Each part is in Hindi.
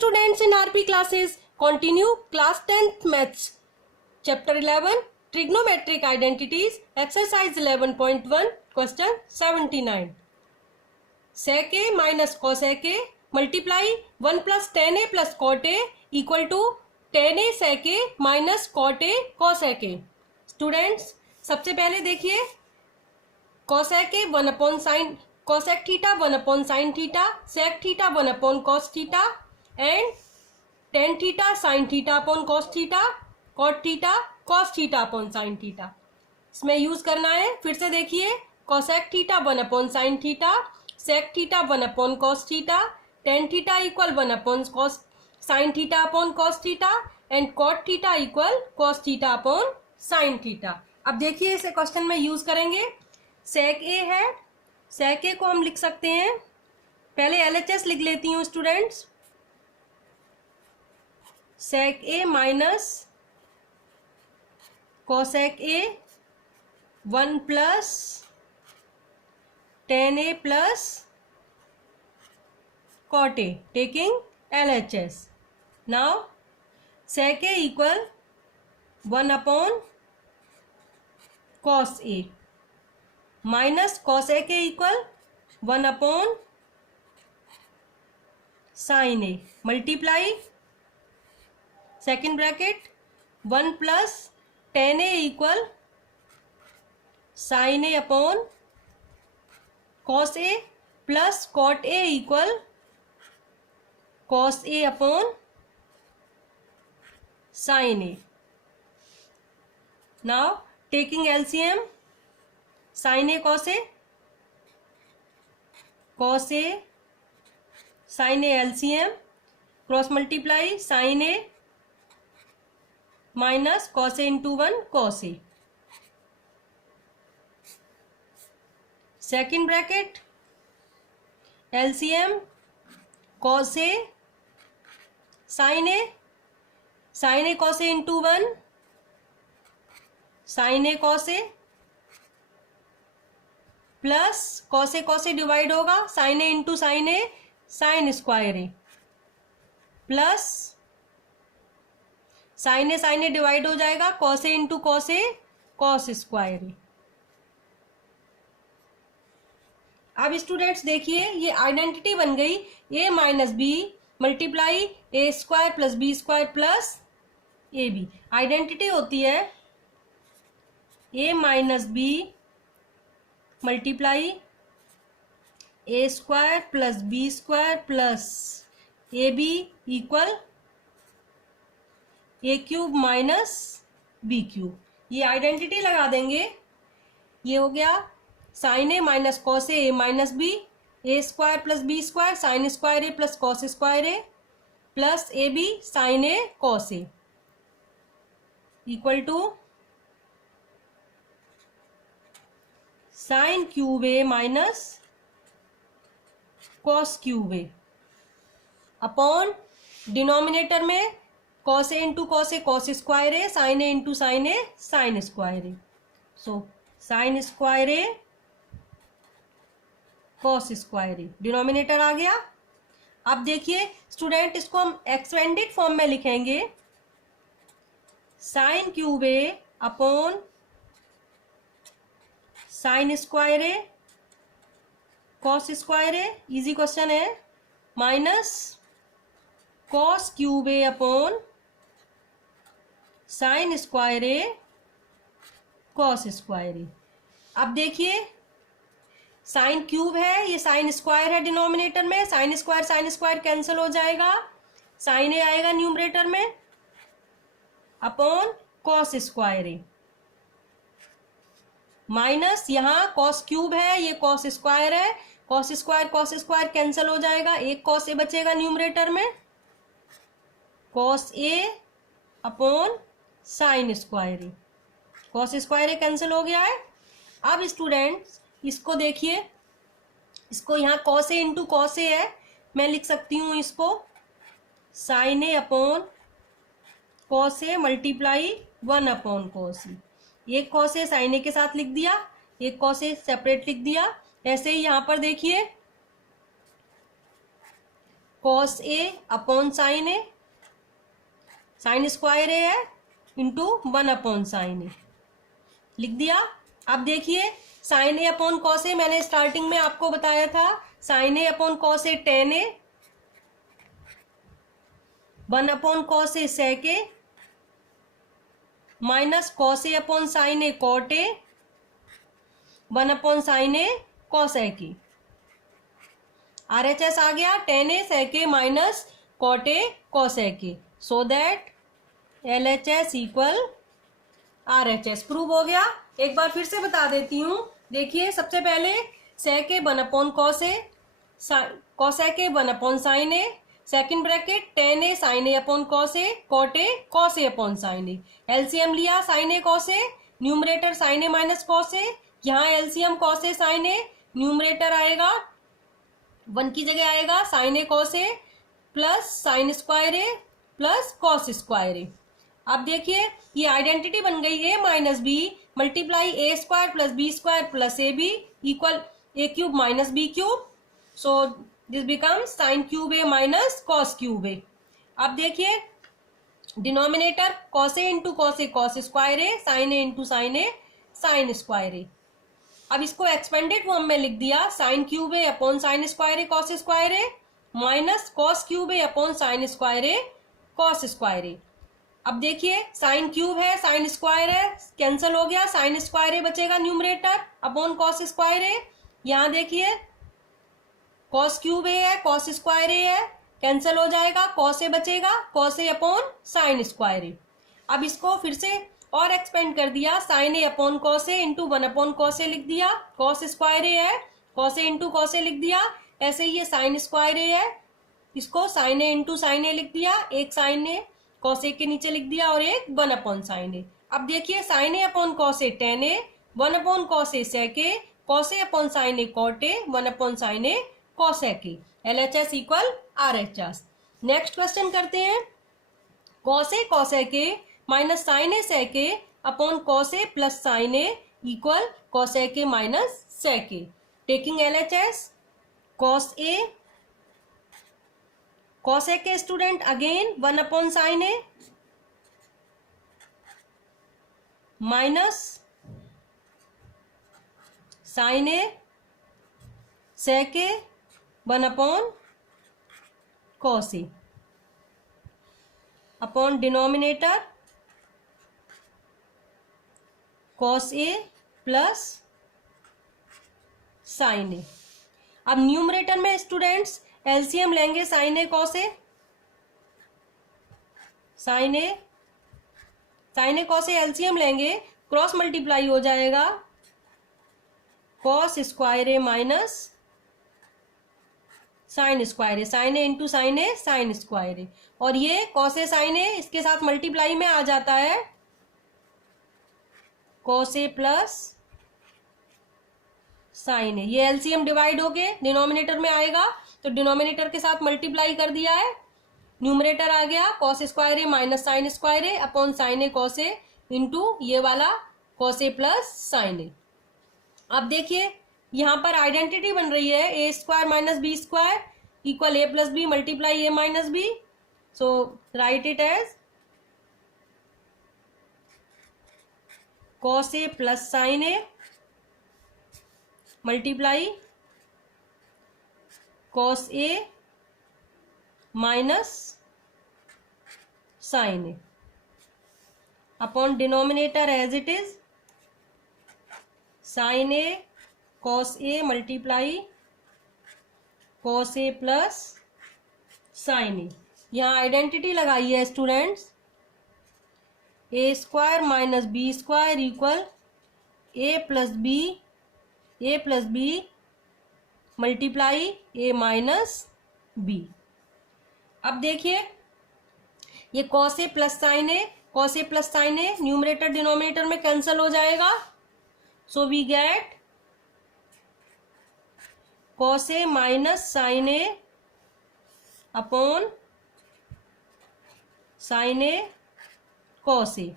students in RP classes. Continue class 10th maths. Chapter 11 Trigonometric identities. Exercise 11.1 question 79. Sec A minus cos A multiply 1 plus tan A plus cot A equal to tan A sec A minus cot A cos A. Students, सबसे पहले देखिए cosec A 1 upon sin cosec theta 1 upon sin theta, sec theta 1 upon cos theta and tan theta sin theta upon cos theta, cot theta cos theta upon sin theta. इसमें यूज करना है. फिर से देखिए cosec theta 1 upon sin theta, sec theta 1 upon cos theta, tan theta equal 1 upon cos sin theta upon cos theta and cot theta equal cos theta upon sin theta. अब देखिए इसे क्वेश्चन में यूज करेंगे. sec A है, sec A को हम लिख सकते हैं, पहले LHS लिख लेती हूँ students. sec A minus cosec A 1 plus tan A plus cot A taking LHS. Now sec A equal 1 upon cos A minus cosec A equal 1 upon sin A multiply second bracket 1 plus tan A equal sin A upon cos A plus cot A equal cos A upon sin A. Now taking LCM, sin A cos A, cos A sin A LCM, cross multiply sin A minus cos A into 1 cos A. Second bracket LCM cos A sin A cos A into 1 sin A cos A plus cos A divide होगा sin A into sin A sin square A plus sin A divide हो जाएगा cos A into cos A cos square A. अब स्टूडेंट्स देखिए ये आइडेंटिटी बन गई a minus B multiply A square plus B square plus A B. Identity होती है a minus B multiply A square plus B square plus A B equal A cube minus B cube. ये आइडेंटिटी लगा देंगे. ये हो गया sine A minus cos A minus B, A square plus B square sine square A plus cos square A plus A B sine A cos A equal to sine cube A minus cos cube A upon denominator में cos A into cos A cos square A sine A into sine A sine square A. So sine square A cos square A denominator आ गया. अब देखिए स्टूडेंट इसको हम एक्सपेंडेड फॉर्म में लिखेंगे sign cube A upon sine square A cos square a easy question है minus cos cube A upon sine square A cos square A. अब देखिए साइन क्यूब है, ये साइन स्क्वायर है डिनोमिनेटर में, साइन स्क्वायर कैंसिल हो जाएगा, साइन ए आएगा न्यूमरेटर में upon cos square A minus यहाँ कॉस क्यूब है, ये कॉस स्क्वायर है, कॉस स्क्वायर कैंसिल हो जाएगा, एक कॉस ए बचेगा न्यूमरेटर में cos A upon sine square A. Cos square A cancel हो गया है. अब स्टूडेंट्स इसको देखिए, इसको यहाँ कॉस ए इंटू कॉस ए है, मैं लिख सकती हूँ इसको sign A upon cos A multiply 1 upon cos ए. एक कॉस ए साइन ए के साथ लिख दिया, एक कॉस ए सेपरेट लिख दिया. ऐसे ही यहाँ पर देखिए cos A upon sine A, sine square ए है, इंटू 1 अपॉन साइन ए, लिख दिया। अब देखिए sine A upon cos A मैंने स्टार्टिंग में आपको बताया था, sine A upon cos A tan A, 1 upon cos A sec A, minus cos A upon sine A cot A, 1 upon sine A cos A की। RHS आ गया tan A sec A minus cot A cos A की, so that LHS equal RHS। Prove हो गया। एक बार फिर से बता देती हूँ। देखिए सबसे पहले sec A 1 upon cos A, cos A के 1 upon sine A, second bracket tan A sine A upon cos A, cot A cos A upon sine A. LCM लिया sine A cos A, numerator sine A minus cos A, यहाँ LCM cos A sine A, numerator आएगा 1 की जगह आएगा sine A cos A plus sine square A plus cos square A. अब देखिए ये आइडेंटिटी बन गई A minus B multiply A square plus B square plus A B equal A cube minus B cube, so this becomes sine cube A minus cos cube A. अब देखिए denominator cos A into cos A cos square A, sine A into sine A sine square A. अब इसको एक्सपेंडेड फॉर्म में लिख दिया sine cube A upon sine square A cos square A minus cos cube A upon sine square A cos square A. अब देखिए साइन क्यूब है साइन स्क्वायर है, कैंसिल हो गया, साइन स्क्वायर ए बचेगा न्यूमरेटर अपॉन कॉस स्क्वायर ए। यहाँ देखिए कॉस क्यूब ए है कॉस स्क्वायर ए है, कैंसिल हो जाएगा, कॉस ए बचेगा, cos A upon sine square A. अब इसको फिर से और एक्सपेंड कर दिया, sign A upon cos A into 1 upon cos ए लिख दिया, कॉस स्क्वायर ए है कॉस ए इंटू कॉस ए लिख दिया, ऐसे ही ये साइन स्क्वायर ए है, इसको साइन ए इंटू साइन ए लिख दिया, एक साइन ए कॉस ए के नीचे लिख दिया और एक 1 अपॉन साइन ए। अब देखिए sine A upon cos A tan A, 1 upon cos A sec A, cos A upon sine A cot A, 1 upon sine A cos A की। LHS equal RHS। Next question करते हैं। कॉस ए के minus sine A sec A upon cos A plus sine A equal cos A के minus sec A. Taking LHS cos A के student again 1 upon sine A minus sine A sec A 1 upon cos A upon denominator cos A plus sine A. अब न्यूमरेटर में स्टूडेंट्स एलसीएम लेंगे sine A cos A, sine A cos A LCM लेंगे, क्रॉस मल्टीप्लाई हो जाएगा cos square A minus sine square A, sine A into sine A sine square A, और ये कॉस ए साइन ए इसके साथ मल्टीप्लाई में आ जाता है कॉस ए प्लस साइन ए। ये एलसीएम डिवाइड होके डिनोमिनेटर में आएगा तो डिनोमिनेटर के साथ मल्टीप्लाई कर दिया है, न्यूमरेटर आ गया cos square A minus sine square A upon sine A cos A into ये वाला cos A plus sine A. अब देखिए यहाँ पर आइडेंटिटी बन रही है A square minus B square equal A plus B multiply A minus B, so write it as cos A plus sine A multiply cos A minus sine A upon denominator as it is sine A cos A multiply cos A plus sine A. यहाँ आइडेंटिटी लगाई है students, A square minus B square equal A plus B multiply A minus B. अब देखिए ये cos A plus sine A, cos A plus sine A numerator denominator में कैंसिल हो जाएगा, so we get cos A minus sine A upon sine A cos A.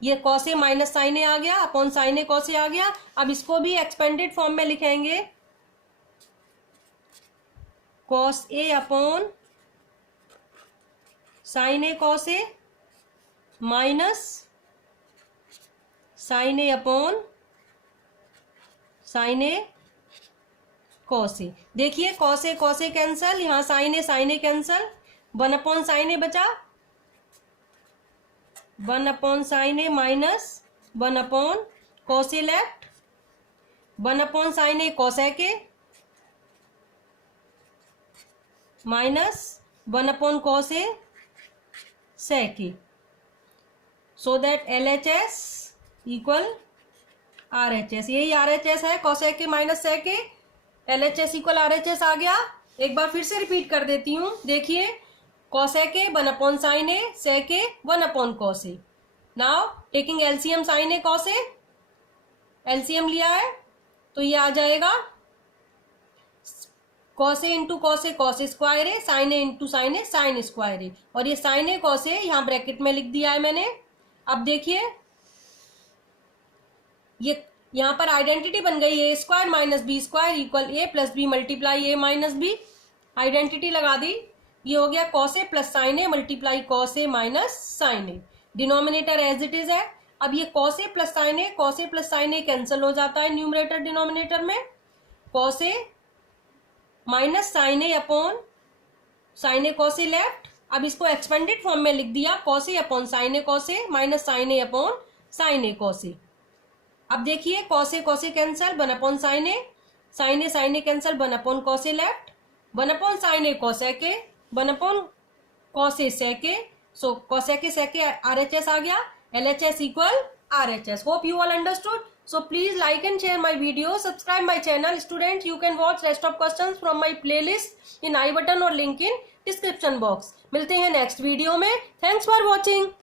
ये cos A minus sine A आ गया upon sine A cos A आ गया। अब इसको भी एक्सपेंडेड फॉर्म में लिखेंगे cos A upon sin A cos A minus sin A upon sin A cos A। देखिए cos A कैंसल, यहाँ sin A cancel, 1 upon sin A बचा, 1 upon sin A minus 1 upon cos A left, 1 upon sin A cosec A minus 1 upon cos A sec A, so that LHS equal RHS। यही RHS है, cosec A minus sec A, LHS equal RHS आ गया। एक बार फिर से रिपीट कर देती हूँ, देखिए cosec A 1 upon sin A, sec A 1 upon cos A। Now taking LCM sin A cos A, LCM लिया है तो ये आ जाएगा cos A into cos A cos square A, sin A into sin A sin square A, और ये sin A cos A यहाँ ब्रैकेट में लिख दिया है मैंने। अब देखिए ये यहाँ पर आइडेंटिटी बन गई A square minus B square equal A plus B multiply A minus B, identity लगा दी। ये हो गया cos A plus sin A multiply cos A minus sin A, denominator as it is है। अब ये cos A plus sin A cancel हो जाता है न्यूमरेटर डिनोमिनेटर में, cos A minus sin A upon sin A cos A left. अब इसको एक्सपेंडेड फॉर्म में लिख दिया, cos A upon sin A cos A minus sin A upon sin A cos A। अब देखिए cos A cancel, 1 upon sin A cancel, 1 upon cos A left, 1 upon sin A cosec A, 1 upon cos A sec A, so cosec A sec A RHS आ गया, LHS equal RHS। Hope you all understood. So please like and share my video, subscribe my channel. Students, you can watch rest of questions from my playlist in I button और link in description box। मिलते हैं नेक्स्ट वीडियो में। Thanks for watching.